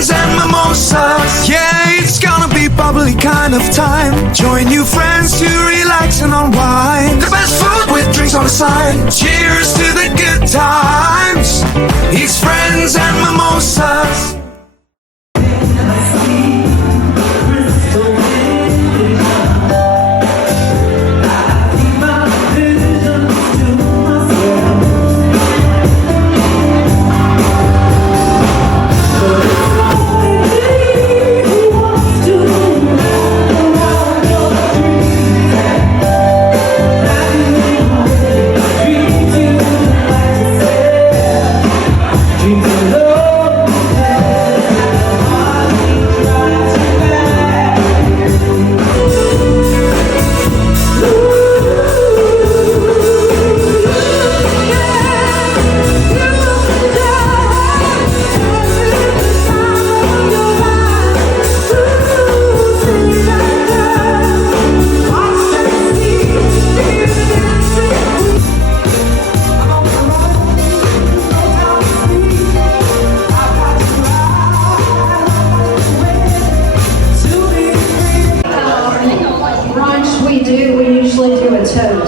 friends and mimosas. Yeah, it's gonna be bubbly kind of time. Join new friends to relax and unwind. The best food with drinks on the side. Cheers to the good times. It's friends and mimosas.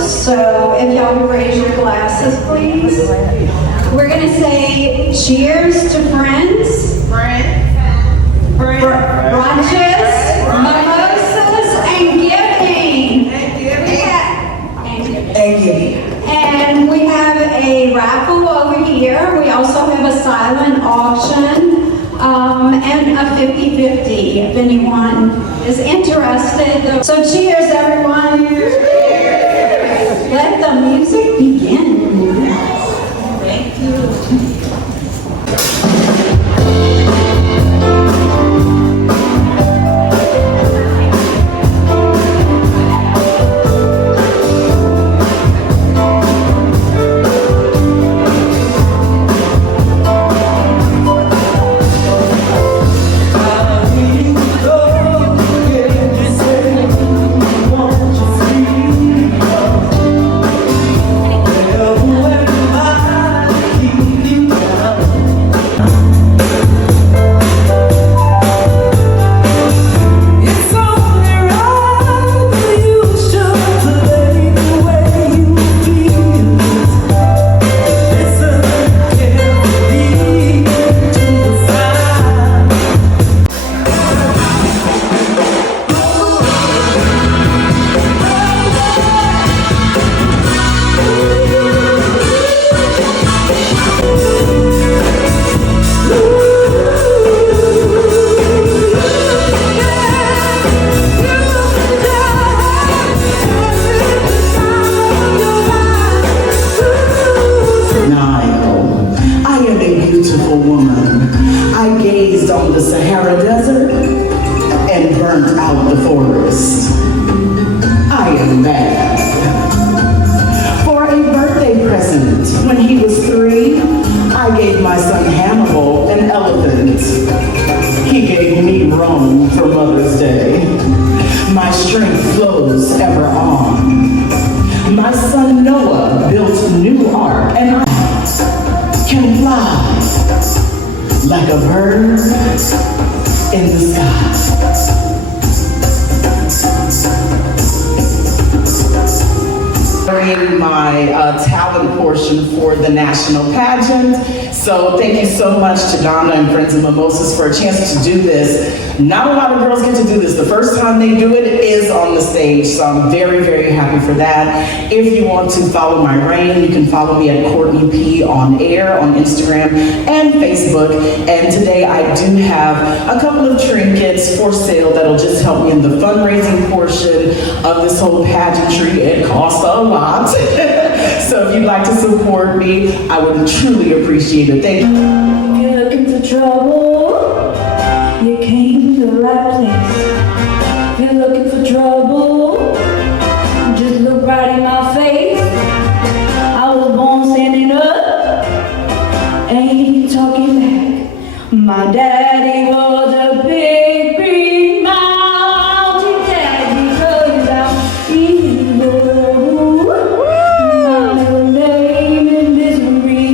So if y'all would raise your glasses, please. We're going to say cheers to friends, brunches, mimosas, and giving. And we have a raffle over here. We also have a silent auction and a 50-50 if anyone is interested. So cheers, everyone. Let the music begin. Thank you. Like a bird in the sky. My talent portion for the national pageant. So thank you so much to Donna and Friends of Mimosas for a chance to do this. Not a lot of girls get to do this. The first time they do it is on the stage, so I'm very, very happy for that. If you want to follow my reign, you can follow me at Courtney P on air on Instagram and Facebook. And today I do have a couple of trinkets for sale that'll just help me in the fundraising portion of this whole pageantry. It costs a lot. So if you'd like to support me, I would truly appreciate it. Thank you. If you're looking for trouble, you came to the right place. If you're looking for trouble, just look right in my face. I was born standing up, ain't talking back. My daddy was a big, big mountain daddy, because I'm evil. My little name is misery.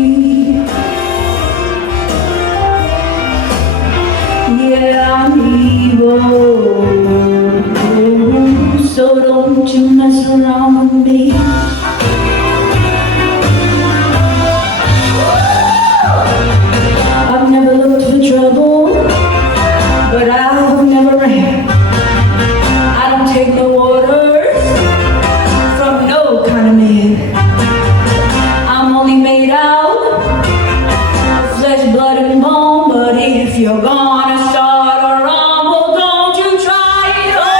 Yeah, I'm evil. So don't you mess around with me. I've never looked for trouble, but I've never ran. I don't take no orders from no kind of man. I'm only made out of flesh, blood, and bone. But if you're gonna start a rumble, don't you try it on.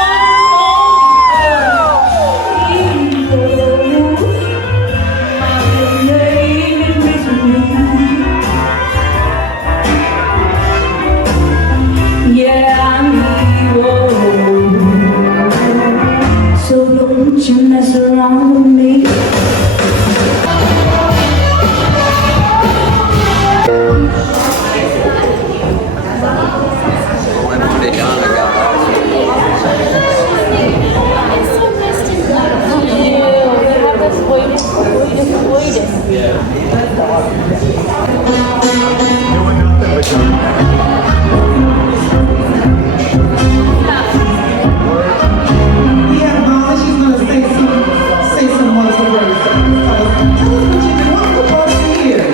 Yeah, I'm evil. So don't you mess around with me. Yeah, Mama, she's gonna say some wonderful words. Tell us what you've been wonderful about here.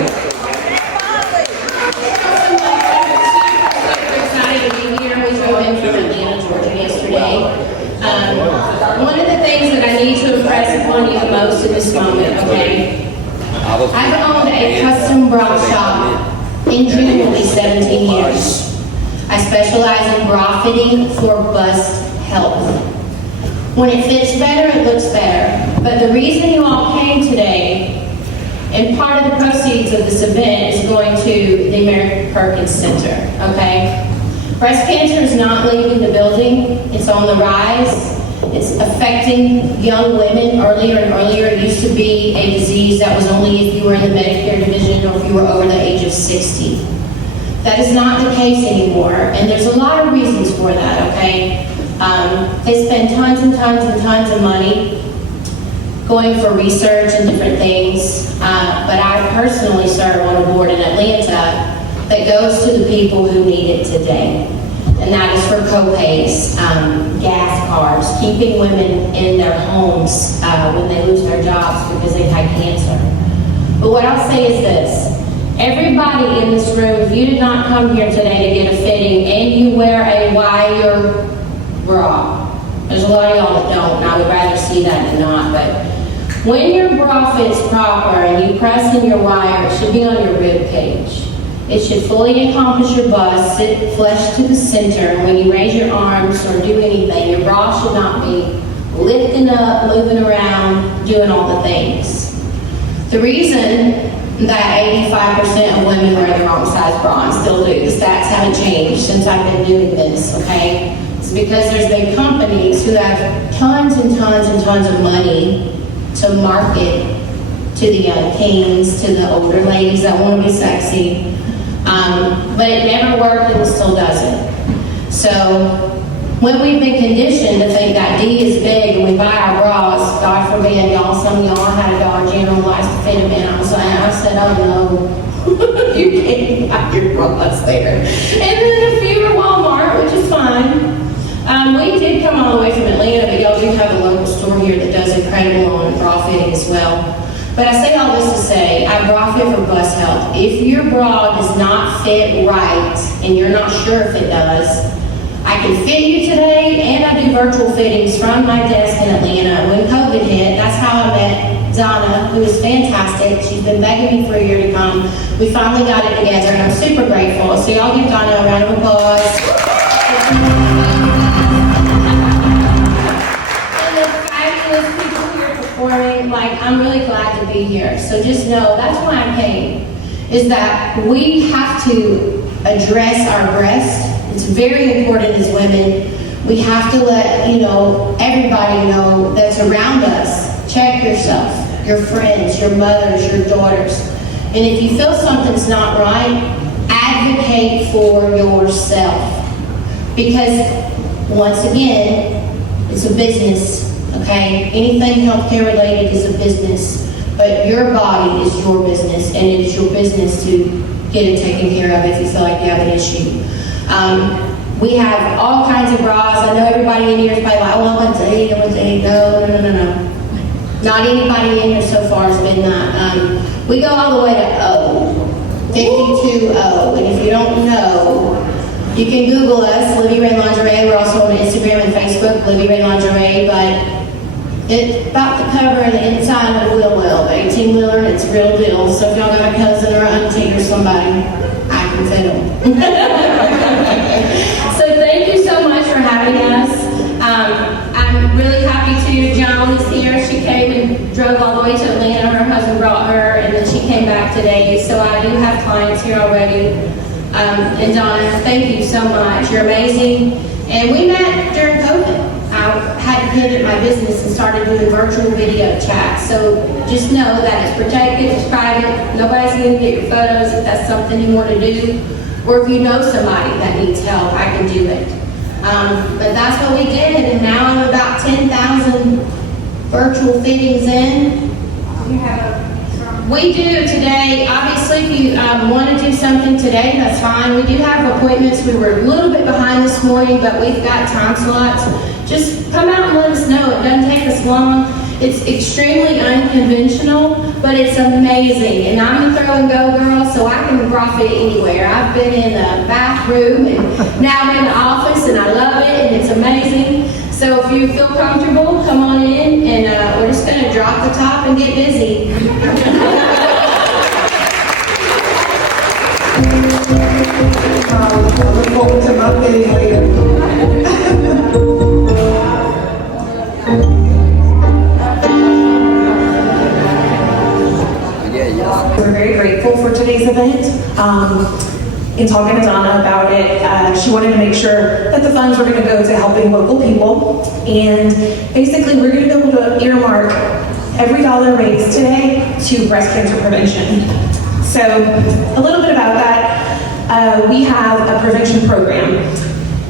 Excited to be here. We drove in from Atlanta, Georgia yesterday. One of the things that I need to impress upon you the most in this moment, okay? I've owned a custom bra shop. In June will be 17 years. I specialize in bra fitting for bust health. When it fits better, it looks better. But the reason you all came today, and part of the proceeds of this event is going to the American Perkins Center, okay? Breast cancer is not leaving the building. It's on the rise. It's affecting young women earlier and earlier. It used to be a disease that was only if you were in the Medicare division or if you were over the age of 60. That is not the case anymore, and there's a lot of reasons for that, okay? They spend tons and tons and tons of money going for research and different things, but I personally serve on a board in Atlanta that goes to the people who need it today. And that is for co-pays, gas cards, keeping women in their homes when they lose their jobs because they've had cancer. But what I'll say is this. Everybody in this room, if you did not come here today to get a fitting and you wear a wire bra, there's a lot of y'all that don't, and I would rather see that than not, but when your bra fits proper and you press in your wire, it should be on your rib cage. It should fully encompass your bust, sit flush to the center, and when you raise your arms or do anything, your bra should not be lifting up, moving around, doing all the things. The reason that 85% of women wear the wrong size bra and still do, the stats haven't changed since I've been doing this, okay? It's because there's been companies who have tons and tons and tons of money to market to the young teens, to the older ladies that want to be sexy. But it never worked and it still doesn't. So when we've been conditioned to think that D is big and we buy our bras, God forbid, some of y'all had a Dollar General last to fit them in. I said, oh no, you can't buy your bras there. And then a few at Walmart, which is fine. We did come all the way from Atlanta, but y'all do have a local store here that does incredible on bra fitting as well. But I say all this to say, I bra fit for bust health. If your bra does not fit right, and you're not sure if it does, I can fit you today, and I do virtual fittings from my desk in Atlanta. When COVID hit, that's how I met Donna, who is fantastic. She's been begging me for a year to come. We finally got it together, and I'm super grateful. So y'all give Donna a round of applause. I'm really glad to be here. So just know that's why I came, is that we have to address our breast. It's very important as women. We have to let everybody know that's around us. Check yourself, your friends, your mothers, your daughters. And if you feel something's not right, advocate for yourself. Because once again, it's a business. Okay, anything healthcare related is a business, but your body is your business, and it is your business to get it taken care of if you feel like you have an issue. We have all kinds of bras. I know everybody in here is probably like, oh, I want to eat. No. Not anybody in here so far has been that. We go all the way to O, 52O. And if you don't know, you can Google us, Libby Ray Lingerie. We're also on Instagram and Facebook, Libby Ray Lingerie. But it's about the cover and the inside of a wheel, 18-wheeler, and it's real deal. So if y'all got a cousin or an auntie or somebody, I can fit them. So thank you so much for having us. I'm really happy to. Joan is here. She came and drove all the way to Atlanta. Her husband brought her, and then she came back today. So I do have clients here already. And Donna, thank you so much. You're amazing. And we met during COVID. I had to pivot my business and started doing virtual video chats. So just know that it's protected, it's private. Nobody's going to get your photos if that's something you want to do. Or if you know somebody that needs help, I can do it. But that's what we did, and now I'm about 10,000 virtual fittings in. We do today. Obviously, if you want to do something today, that's fine. We do have appointments. We were a little bit behind this morning, but we've got time slots. Just come out and let us know. It doesn't take us long. It's extremely unconventional, but it's amazing. And I'm a throw and go girl, so I can bra fit anywhere. I've been in a bathroom, and now I'm in the office, and I love it, and it's amazing. So if you feel comfortable, come on in, and we're just going to drop the top and get busy. I look forward to my day later. We're very grateful for today's event. In talking to Donna about it, she wanted to make sure that the funds were going to go to helping local people. And basically, we're going to be able to earmark every dollar raised today to breast cancer prevention. So a little bit about that. We have a prevention program.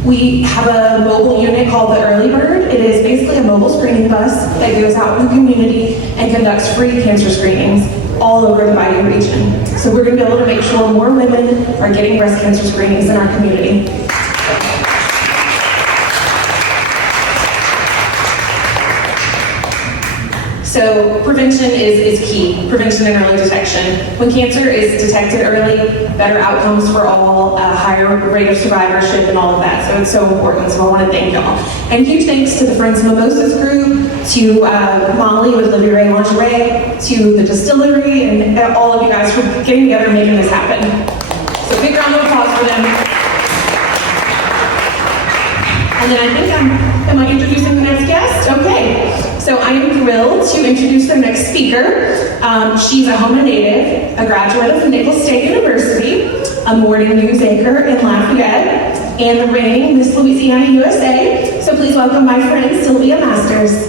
We have a mobile unit called the Early Bird. It is basically a mobile screening bus that goes out in the community and conducts free cancer screenings all over the Bayou region. So we're going to be able to make sure more women are getting breast cancer screenings in our community. So prevention is key, prevention and early detection. When cancer is detected early, better outcomes for all, higher rate of survivorship and all of that. So it's so important, so I want to thank y'all. And huge thanks to the Friends of Mimosas group, to Molly with Libby Ray Lingerie, to the distillery, and all of you guys for getting together and making this happen. So big round of applause for them. And then I think am I introducing the next guest? Okay. So I am thrilled to introduce the next speaker. She's a Houma native, a graduate of Nicholls State University, a morning news anchor in Lafayette, and the reigning Miss Louisiana USA. So please welcome my friend Sylvia Masters.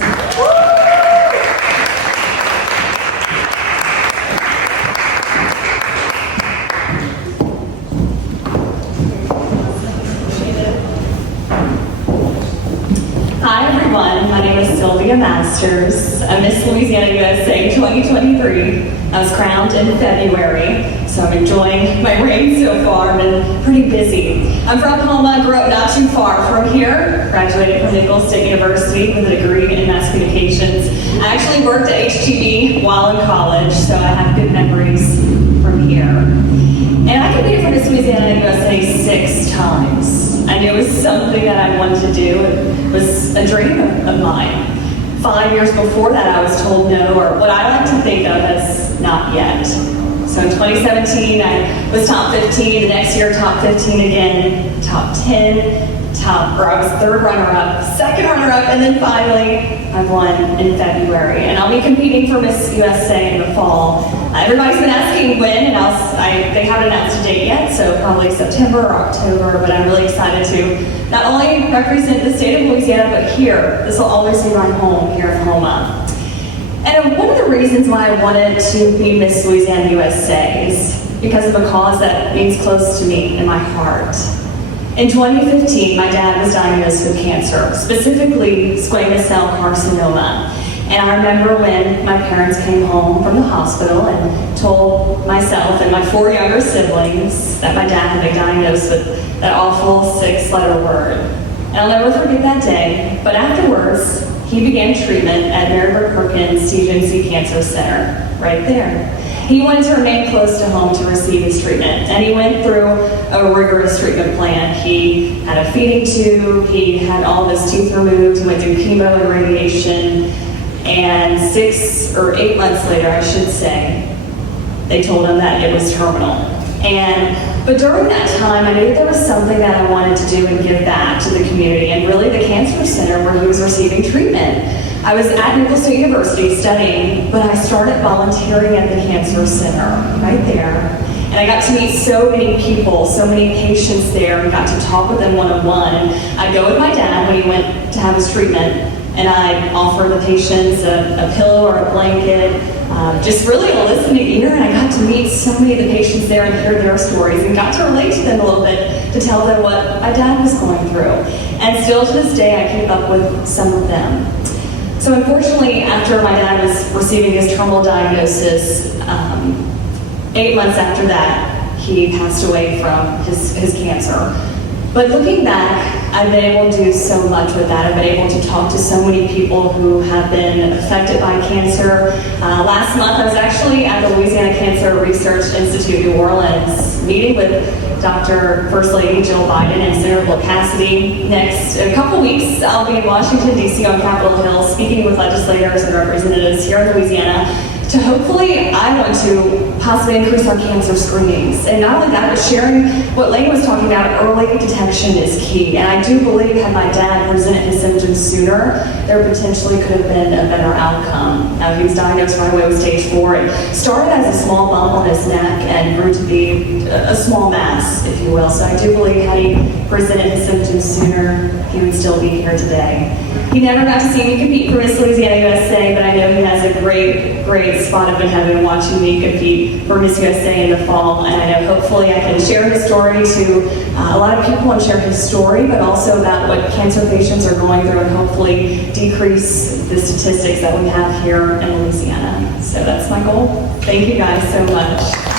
Hi everyone, my name is Sylvia Masters. I'm Miss Louisiana USA 2023. I was crowned in February, so I'm enjoying my reign so far. I've been pretty busy. I'm from Houma, grew up not too far from here, graduated from Nicholls State University with a degree in mass communications. I actually worked at HTV while in college, so I have good memories from here. And I competed for Miss Louisiana USA 6 times. I knew it was something that I wanted to do. It was a dream of mine. 5 years before that, I was told no, or what I like to think of as not yet. So in 2017, I was top 15. The next year, top 15 again, top 10, I was third runner-up, second runner-up, and then finally, I won in February. And I'll be competing for Miss USA in the fall. Everybody's been asking when, and they haven't announced a date yet, so probably September or October, but I'm really excited to not only represent the state of Louisiana, but here. This will always be my home here in Houma. And one of the reasons why I wanted to be Miss Louisiana USA is because of a cause that means close to me in my heart. In 2015, my dad was diagnosed with cancer, specifically squamous cell carcinoma. And I remember when my parents came home from the hospital and told myself and my 4 younger siblings that my dad had been diagnosed with that awful 6-letter word. And I'll never forget that day, but afterwards, he began treatment at Perkins TGNC Cancer Center, right there. He wanted to remain close to home to receive his treatment, and he went through a rigorous treatment plan. He had a feeding tube, he had all of his teeth removed, he went through chemo and radiation, and 6 or 8 months later, I should say, they told him that it was terminal. But during that time, I knew there was something that I wanted to do and give back to the community, and really the cancer center where he was receiving treatment. I was at Nicholls State University studying, but I started volunteering at the cancer center right there. And I got to meet so many people, so many patients there, and got to talk with them one-on-one. And I'd go with my dad when he went to have his treatment, and I'd offer the patients a pillow or a blanket, just really a listening ear, and I got to meet so many of the patients there and hear their stories and got to relate to them a little bit to tell them what my dad was going through. And still to this day, I keep up with some of them. So unfortunately, after my dad was receiving his terminal diagnosis, 8 months after that, he passed away from his cancer. But looking back, I've been able to do so much with that. I've been able to talk to so many people who have been affected by cancer. Last month, I was actually at the Louisiana Cancer Research Institute, New Orleans, meeting with Dr. First Lady Jill Biden and Senator Bill Cassidy. Next, in a couple weeks, I'll be in Washington, D.C. on Capitol Hill, speaking with legislators and representatives here in Louisiana to hopefully, I want to possibly increase our cancer screenings. And not only that, but sharing what Layne was talking about, early detection is key. And I do believe had my dad presented his symptoms sooner, there potentially could have been a better outcome. Now, he was diagnosed right away with stage 4. It started as a small bump on his neck and grew to be a small mass, if you will. So I do believe had he presented his symptoms sooner, he would still be here today. He never got to see me compete for Miss Louisiana USA, but I know he has a great spot up in heaven watching me compete for Miss USA in the fall. And I know hopefully I can share his story to a lot of people and share his story, but also about what cancer patients are going through and hopefully decrease the statistics that we have here in Louisiana. So that's my goal. Thank you guys so much.